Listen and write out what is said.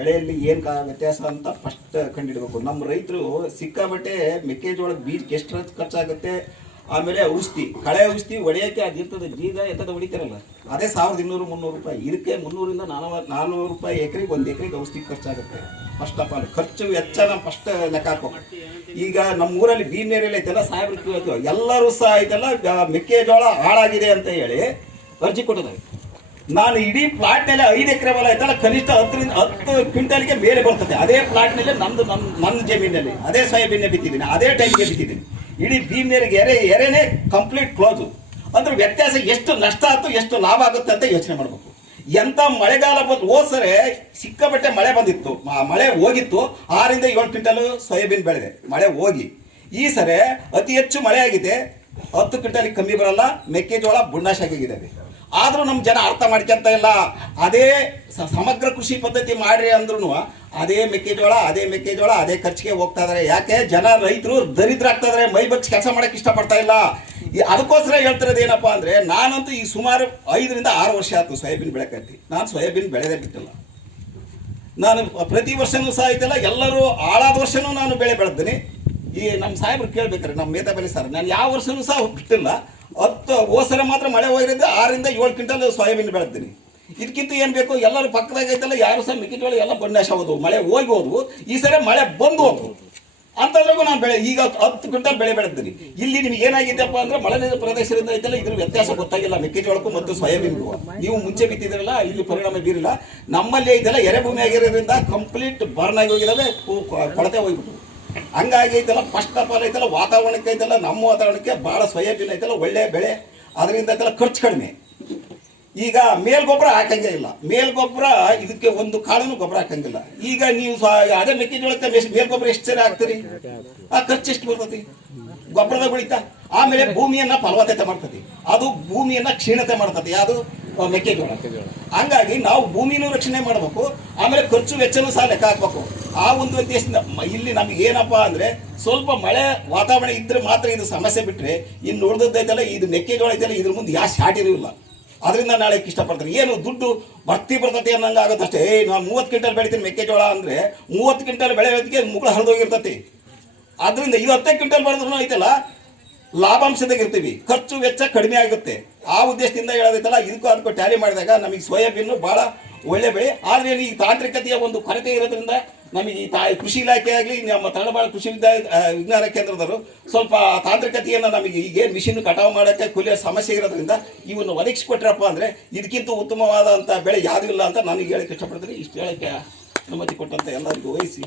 ಬೆಳೆಯಲ್ಲಿ ಏನು ಕಾ, ವ್ಯತ್ಯಾಸ ಅಂತ ಫಸ್ಟ್ ಕಂಡಿಡ್ಬೇಕು. ನಮ್ಮ ರೈತರು ಸಿಕ್ಕಾಬಟ್ಟೆ ಮೆಕ್ಕೆಜೋಳ ಬೀಜಕ್ಕೆ ಎಷ್ಟು ಖರ್ಚಾಗುತ್ತೆ? ಆಮೇಲೆ ಔಷಧಿ, ಕಳೆ ಔಷಧಿ ಹೊಡೆಯೋಕ್ಕೆ ಅದಿರ್ತದೆ ಬೀಜ ಎತ್ತದ ಹೊಡಿತಾರಲ್ಲ. ಅದೇ ಸಾವಿರದ ಇನ್ನೂರು ಮುನ್ನೂರು ರೂಪಾಯಿ. ಇದಕ್ಕೆ ಮುನ್ನೂರಿಂದ ನಾನೂರು ರೂಪಾಯಿ ಎಕರೆಗೆ, ಒಂದು ಎಕರೆಗೆ ಔಷಧಿ ಖರ್ಚಾಗುತ್ತೆ. ಫಸ್ಟ್ ಆಫ್ ಆಲ್ ಖರ್ಚು ವೆಚ್ಚ ನಾವು ಫಸ್ಟ್ ಲೆಕ್ಕ ಹಾಕೋ ಈಗ ನಮ್ಮ ಊರಲ್ಲಿ ಭೀಮೇರಿಯಲ್ಲಿ ಐತಲ್ಲ ಸಾಹೇಬ್ರು ಕೇಳ್ತೀವಿ ಎಲ್ಲರೂ ಸಹ ಐತಲ್ಲ ಮೆಕ್ಕೆಜೋಳ ಹಾಳಾಗಿದೆ ಅಂತ ಹೇಳಿ ಅರ್ಜಿ ಕೊಟ್ಟಿದ್ದಾರೆ. ನಾನು ಇಡೀ ಪ್ಲಾಟ್ನಲ್ಲಿ ಐದು ಎಕರೆ ಹೊಲ ಐತಲ್ಲ ಕನಿಷ್ಠ ಹತ್ತರಿಂದ ಹತ್ತು ಕ್ವಿಂಟಲ್ಗೆ ಮೇಲೆ ಬರ್ತದೆ. ಅದೇ ಪ್ಲಾಟ್ನಲ್ಲಿ ನಮ್ದು ನನ್ನ ನನ್ನ ಜಮೀನಲ್ಲಿ, ಅದೇ ಸೋಯಾಬೀನ್ನೇ ಬಿತ್ತಿದ್ದೀನಿ. ಅದೇ ಟೈಮ್ಗೆ ಬಿತ್ತಿದ್ದೀನಿ. ಇಡೀ ಭೀಮ್ನೇರಿಗೆ ಎರೆ, ಎರೆನೇ ಕಂಪ್ಲೀಟ್ ಕ್ಲೋಸು ಅಂದ್ರೆ ವ್ಯತ್ಯಾಸ ಎಷ್ಟು ನಷ್ಟ ಆಯ್ತು, ಎಷ್ಟು ಲಾಭ ಆಗುತ್ತೆ ಅಂತ ಯೋಚನೆ ಮಾಡಬೇಕು. ಎಂತ ಮಳೆಗಾಲ ಬಂದು ಹೋದ್ಸರೆ ಸಿಕ್ಕಾಪಟ್ಟೆ ಮಳೆ ಬಂದಿತ್ತು. ಮಳೆ ಹೋಗಿತ್ತು. ಆರಿಂದ ಏಳು ಕ್ವಿಂಟಲ್ ಸೋಯಾಬೀನ್ ಬೆಳೆದೆ. ಮಳೆ ಹೋಗಿ. ಈ ಸರಿ ಅತಿ ಹೆಚ್ಚು ಮಳೆ ಆಗಿದೆ. ಹತ್ತು ಕ್ವಿಂಟಲ್ ಕಮ್ಮಿ ಬರಲ್ಲ. ಮೆಕ್ಕೆಜೋಳ ಬುಣ್ಣಾಶ್ ಆಗಿದ್ದಾವೆ ಆದ್ರೂ ನಮ್ಮ ಜನ ಅರ್ಥ ಮಾಡ್ಕೊಂತ ಇಲ್ಲ. ಅದೇ ಸಮಗ್ರ ಕೃಷಿ ಪದ್ಧತಿ ಮಾಡ್ರಿ ಅಂದ್ರೂ ಅದೇ ಮೆಕ್ಕೆಜೋಳ ಅದೇ ಮೆಕ್ಕೆಜೋಳ, ಅದೇ ಖರ್ಚಿಗೆ ಹೋಗ್ತಾ ಇದಾರೆ. ಯಾಕೆ? ಜನ ರೈತರು ದರಿದ್ರ ಆಗ್ತಾ ಇದಾರೆ, ಮೈ ಬಚ್ಚಿ ಕೆಲಸ ಮಾಡಕ್ ಇಷ್ಟಪಡ್ತಾ ಇಲ್ಲ. ಈ- ಅದಕ್ಕೋಸ್ಕರ ಹೇಳ್ತಿರೋದು ಏನಪ್ಪಾ ಅಂದ್ರೆ, ನಾನಂತೂ ಈ ಸುಮಾರು ಐದರಿಂದ ಆರು ವರ್ಷ ಆಯ್ತು ಸೋಯಾಬೀನ್ ಬೆಳೆಕತ್ತಿ. ನಾನು ಸೋಯಾಬೀನ್ ಬೆಳೆದೇ ಬಿಟ್ಟಿಲ್ಲ. ನಾನು ಪ್ರತಿ ವರ್ಷನೂ ಸಹ ಐತಲ್ಲ, ಎಲ್ಲರೂ ಆಳಾದ ವರ್ಷನೂ ನಾನು ಬೆಳೆ ಬೆಳೆದ್ದೀನಿ ಈ ನಮ್ಮ ಸಾಹೇಬ್ರು ಕೇಳ್ಬೇಕಾರೆ ನಮ್ಮ ಮೇತಾಬಲಿ ಬೆಲೆ ಸರ್, ನಾನು ಯಾವ ವರ್ಷನೂ ಸಹ ಬಿಟ್ಟಿಲ್ಲ ಹತ್ತು ಓಸರೆ ಮಾತ್ರ ಮಳೆ ಹೋಗಿರೋದು ಆರಿಂದ ಏಳು ಕ್ವಿಂಟಲ್ ಸೋಯಾಬೀನ್ ಬೆಳೆದ್ದೀನಿ ಇದಕ್ಕಿಂತ ಏನು ಬೇಕು? ಎಲ್ಲರೂ ಪಕ್ಕದಾಗ ಐತಲ್ಲ, ಯಾರು ಸಹ ಮೆಕ್ಕೆಜೋಳ ಎಲ್ಲ ಬಣ್ಣಾಶ ಹೋದವು ಮಳೆ ಹೋಗಿ ಈ ಸರಿ ಮಳೆ ಬಂದು ಹೋದ್ವು. ಅಂತಂದ್ರೂ ನಾನು ಬೆಳೆ, ಈಗ ಹತ್ತು ಕ್ವಿಂಟಲ್ ಬೆಳೆ ಬೆಳೆದಿದ್ದೀನಿ ಇಲ್ಲಿ ನಿಮ್ಗೆ ಏನಾಗಿದೆಯಪ್ಪ ಅಂದ್ರೆ ಮಳೆ ಪ್ರದೇಶದಿಂದ ಐತಲ್ಲ, ಇದ್ರ ವ್ಯತ್ಯಾಸ ಗೊತ್ತಾಗಿಲ್ಲ. ಮೆಕ್ಕೆಜೋಳಕ್ಕೂ ಮತ್ತು ಸೋಯಾಬೀನ್ಗೂ. ನೀವು ಮುಂಚೆ ಬಿತ್ತಿದ್ರಲ್ಲ, ಇಲ್ಲಿ ಪರಿಣಾಮ ಬೀರಿಲ್ಲ. ನಮ್ಮಲ್ಲಿ ಎರೆ ಭೂಮಿ ಆಗಿರೋದ್ರಿಂದ ಕಂಪ್ಲೀಟ್ ಬರ್ನ್ ಆಗಿ ಕೊ- ಕೊಳತೆ ಹೋಗ್ಬಿಟ್ಟು ಹಂಗಾಗಿ ಐತಲ್ಲ ಫಸ್ಟ್ ಆಫ್ ಆಲ್ ಐತಲ್ಲ ವಾತಾವರಣಕ್ಕೆ ಐತಲ್ಲ ನಮ್ಮ ವಾತಾವರಣಕ್ಕೆ ಭಾಳ ಸೋಯಾಬೀನ್ ಐತಲ್ಲ ಒಳ್ಳೆ ಬೆಳೆ. ಅದರಿಂದ ಐತಲ್ಲ ಖರ್ಚು ಕಡಿಮೆ. ಈಗ ಮೇಲ್ ಗೊಬ್ಬರ ಹಾಕಂಗೆ ಇಲ್ಲ. ಮೇಲ್ಗೊಬ್ಬರ ಇದಕ್ಕೆ ಒಂದು ಕಾಳನು ಗೊಬ್ಬರ ಹಾಕಂಗಿಲ್ಲ. ಈಗ ನೀವು ಅದೇ ಮೆಕ್ಕೆಜೋಳಕ್ಕೆ ಮೇಲ್- ಗೊಬ್ಬರ ಎಷ್ಟು ಸರಿ ಹಾಕ್ತೀರಿ? ಆ ಖರ್ಚು ಎಷ್ಟು ಬರ್ತತಿ? ಗೊಬ್ಬರದ ಬೆಳಿತ ಆಮೇಲೆ ಭೂಮಿಯನ್ನ ಫಲವತ್ತತೆ ಮಾಡ್ತತಿ. ಅದು ಭೂಮಿಯನ್ನ ಕ್ಷೀಣತೆ ಮಾಡ್ತತಿ. ಯಾವುದು ಮೆಕ್ಕೆಜೋಳ. ಹಂಗಾಗಿ ನಾವು ಭೂಮಿನೂ ರಕ್ಷಣೆ ಮಾಡಬೇಕು, ಆಮೇಲೆ ಖರ್ಚು ವೆಚ್ಚನೂ ಸಹ ಲೆಕ್ಕ ಹಾಕ್ಬೇಕು. ಆ ಒಂದು ಉದ್ದೇಶದಿಂದ ಇಲ್ಲಿ ನಮ್ಗೆ ಏನಪ್ಪಾ ಅಂದ್ರೆ ಸ್ವಲ್ಪ ಮಳೆ ವಾತಾವರಣ ಇದ್ರೆ ಮಾತ್ರ ಇದು ಸಮಸ್ಯೆ ಬಿಟ್ರೆ ಇನ್ನು ಉಳಿದದ್ದೈತಲ್ಲ ಇದು ಮೆಕ್ಕೆಜೋಳ ಐತಲ್ಲ, ಇದ್ರ ಮುಂದೆ ಯಾವ ಶಾಟ್ ಇರಲಿಲ್ಲ ಅದರಿಂದ ನಾಳೆ ಇಷ್ಟಪಡ್ತಾರೆ. ಏನು ದುಡ್ಡು ಭರ್ತಿ ಬರ್ತತಿ ಅನ್ನಂಗೆ ಆಗುತ್ತೆ ಅಷ್ಟೇ. ಏ, ನಾನು ಮೂವತ್ತು ಕ್ವಿಂಟಲ್ ಬೆಳಿತೀನಿ ಮೆಕ್ಕೆಜೋಳ ಅಂದ್ರೆ ಮೂವತ್ತು ಕ್ವಿಂಟಲ್ ಬೆಳೆ ಮುಗುಳು ಹರಿದೋಗಿರ್ತತಿ. ಅದರಿಂದ ಇವತ್ತೇ ಕ್ವಿಂಟಲ್ ಬರೆದ್ರು ಐತಲ್ಲ ಲಾಭಾಂಶದಾಗ ಇರ್ತೀವಿ ಖರ್ಚು ವೆಚ್ಚ ಕಡಿಮೆ ಆಗುತ್ತೆ. ಆ ಉದ್ದೇಶದಿಂದ ಹೇಳೋದೈತಲ್ಲ, ಇದಕ್ಕೂ ಅದಕ್ಕೂ ಟ್ಯಾಲಿ ಮಾಡಿದಾಗ ನಮಗೆ ಸೋಯಾಬೀನು ಭಾಳ ಒಳ್ಳೆ ಬೆಳೆ. ಆದರೆ ಈ ತಾಂತ್ರಿಕತೆಯ ಒಂದು ಕೊರತೆ ಇರೋದ್ರಿಂದ ನಮಗೆ ಈ ತಾ ಕೃಷಿ ಇಲಾಖೆ ಆಗಲಿ, ನಮ್ಮ ತಳಬಾಳ ಕೃಷಿ ವಿದ್ಯಾ ವಿಜ್ಞಾನ ಕೇಂದ್ರದವರು ಸ್ವಲ್ಪ ತಾಂತ್ರಿಕತೆಯನ್ನು ನಮಗೆ ಈಗೇನು ಮಿಷಿನ್ ಕಟಾವು ಮಾಡೋಕ್ಕೆ ಕೂಲಿಯ ಸಮಸ್ಯೆ ಇರೋದ್ರಿಂದ ಇವನ್ನು ಒದಗಿಸಿಕೊಟ್ರಪ್ಪ ಅಂದರೆ ಇದಕ್ಕಿಂತ ಉತ್ತಮವಾದಂಥ ಬೆಳೆ ಯಾವುದೂ ಇಲ್ಲ ಅಂತ ನನಗೆ ಹೇಳಕ್ಕೆ ಇಷ್ಟಪಡ್ತೀನಿ. ಇಷ್ಟು ಹೇಳಕ್ಕೆ ಅನುಮತಿ ಕೊಟ್ಟಂತ ಎಲ್ಲರಿಗೂ ವಹಿಸಿ.